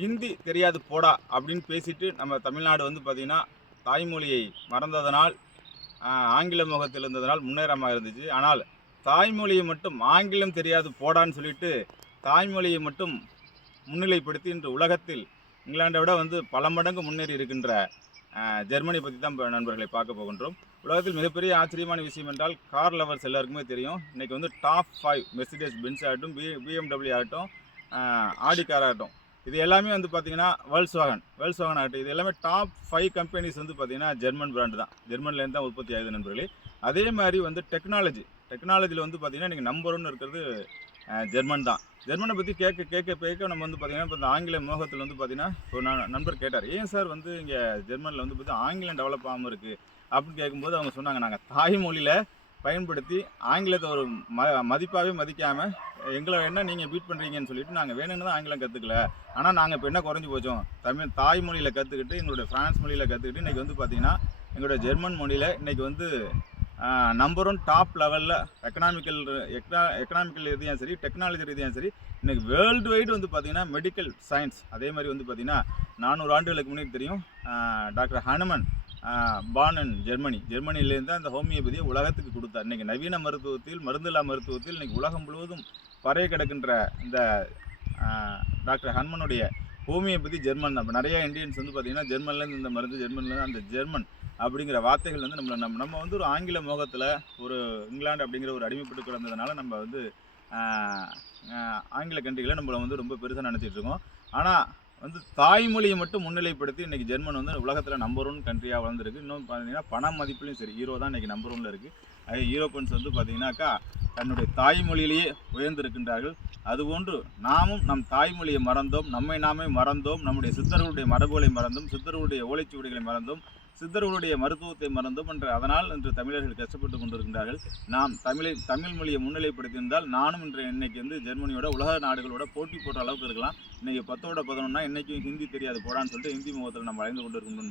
ஹிந்தி தெரியாது போடா அப்படின்னு பேசிட்டு நம்ம தமிழ்நாடு வந்து பார்த்திங்கன்னா தாய்மொழியை மறந்ததனால் ஆங்கில முகத்தில் இருந்ததனால் முன்னேறாமல் இருந்துச்சு. ஆனால் தாய்மொழியை மட்டும் ஆங்கிலம் தெரியாது போடான்னு சொல்லிட்டு தாய்மொழியை மட்டும் முன்னிலைப்படுத்தி இன்று உலகத்தில் இங்கிலாண்டை விட வந்து பல மடங்கு முன்னேறி இருக்கின்ற ஜெர்மனி பற்றி தான் இப்போ நண்பர்களை பார்க்க போகின்றோம். உலகத்தில் மிகப்பெரிய ஆச்சரியமான விஷயம் என்றால் கார் லவர்ஸ் எல்லாருக்குமே தெரியும். இன்றைக்கி வந்து டாப் 5 மெர்சிடஸ் பென்ஸ் ஆகட்டும், பிஎம்டபிள்யூ ஆகட்டும், ஆடி கார் ஆகட்டும், இது எல்லாமே வந்து பார்த்திங்கன்னா வேல்ஸ்வாகன் ஆகட்டும், இது எல்லாமே டாப் 5 கம்பெனிஸ் வந்து பார்த்திங்கன்னா ஜெர்மன் பிராண்டு தான். ஜெர்மன்லேருந்து தான் உற்பத்தி ஆகுது நண்பர்களே. அதே மாதிரி வந்து டெக்னாலஜியில் வந்து பார்த்திங்கன்னா இன்றைக்கி நம்பர் 1 இருக்கிறது ஜெர்மன் தான். ஜெர்மனை பற்றி கேட்க நம்ம வந்து பார்த்திங்கன்னா இப்போ இந்த ஆங்கில மோகத்தில் வந்து பார்த்திங்கன்னா ஒரு நண்பர் கேட்டார், ஏன் சார் வந்து இங்கே ஜெர்மனில் வந்து பார்த்திங்கன்னா ஆங்கிலம் டெவலப் ஆகாமல் இருக்குது அப்படின்னு கேட்கும்போது அவங்க சொன்னாங்க, நாங்கள் தாய்மொழியில் பயன்படுத்தி ஆங்கிலத்தை ஒரு மதிப்பாகவே மதிக்காமல் எங்களை என்ன நீங்கள் பீட் பண்ணுறீங்கன்னு சொல்லிட்டு நாங்கள் வேணும்னு தான் ஆங்கிலம் கற்றுக்கல. ஆனால் நாங்கள் இப்போ என்ன குறைஞ்சி போச்சோம், தாய்மொழியில் கற்றுக்கிட்டு எங்களுடைய ஃப்ரான்ஸ் மொழியில் கற்றுக்கிட்டு இன்றைக்கி வந்து பார்த்திங்கன்னா எங்களுடைய ஜெர்மன் மொழியில் இன்றைக்கி வந்து நம்பர் 1 டாப் லெவலில் எக்கனாமிக்கல் ரீதியாக சரி, டெக்னாலஜி ரீதியாக சரி, இன்றைக்கி வேர்ல்டு வைடு வந்து பார்த்திங்கன்னா மெடிக்கல் சயின்ஸ். அதே மாதிரி வந்து பார்த்திங்கன்னா 400 ஆண்டுகளுக்கு முன்னாடி தெரியும் டாக்டர் ஹனுமன் பார்ன் இன் ஜெர்மனிலேருந்து அந்த ஹோமியோபதியை உலகத்துக்கு கொடுத்தார். இன்றைக்கி நவீன மருத்துவத்தில், மருந்தில்லா மருத்துவத்தில் இன்றைக்கி உலகம் முழுவதும் பறைய கிடக்கின்ற இந்த டாக்டர் ஹனுமனுடைய ஹோமியோபதி ஜெர்மன் தான். நிறைய இந்தியன்ஸ் வந்து பார்த்திங்கன்னா ஜெர்மன்லேருந்து இந்த மருந்து, ஜெர்மன்லேருந்து அந்த ஜெர்மன் அப்படிங்கிற வார்த்தைகள் வந்து நம்ம வந்து ஒரு ஆங்கில மோகத்தில் ஒரு இங்கிலாந்து அப்படிங்கிற ஒரு அடிமைப்பட்டு கிடந்ததுனால நம்ம வந்து ஆங்கில கண்ட்ரிகளை நம்மளை வந்து ரொம்ப பெருசாக நினச்சிட்டு இருக்கோம். ஆனால் வந்து தாய்மொழியை மட்டும் முன்னிலைப்படுத்தி இன்றைக்கி ஜெர்மன் வந்து உலகத்தில் நம்பர் 1 கண்ட்ரியாக வளர்ந்துருக்கு. இன்னும் பார்த்தீங்கன்னா பண மதிப்புலையும் சரி, ஹீரோ தான் இன்றைக்கி நம்பர் 1ல் இருக்குது. அது யூரோப்பியன்ஸ் வந்து பார்த்திங்கனாக்கா தன்னுடைய தாய்மொழியிலேயே உயர்ந்திருக்கின்றார்கள். அதுபோன்று நாமும் நம் தாய்மொழியை மறந்தோம், நம்மை நாமே மறந்தோம், நம்முடைய சித்தர்களுடைய மரபுகளை மறந்தோம், சித்தர்களுடைய ஓலைச்சுவடிகளை மறந்தோம், சித்தர்களுடைய மருத்துவத்தை மறந்தோம் என்று அதனால் இன்று தமிழர்கள் கஷ்டப்பட்டு கொண்டிருக்கின்றார்கள். நாம் தமிழ் மொழியை முன்னிலைப்படுத்தியிருந்தால் நானும் இன்னைக்கு வந்து ஜெர்மனியோட உலக நாடுகளோட போட்டி போடுற அளவுக்கு இருக்கலாம். இன்றைக்கி 10ஓட 11னா இன்றைக்கும் ஹிந்தி தெரியாது போடான்னு சொல்லிட்டு ஹிந்தி முகத்தில் நம்ம அழைந்து கொண்டிருக்கின்றோம்.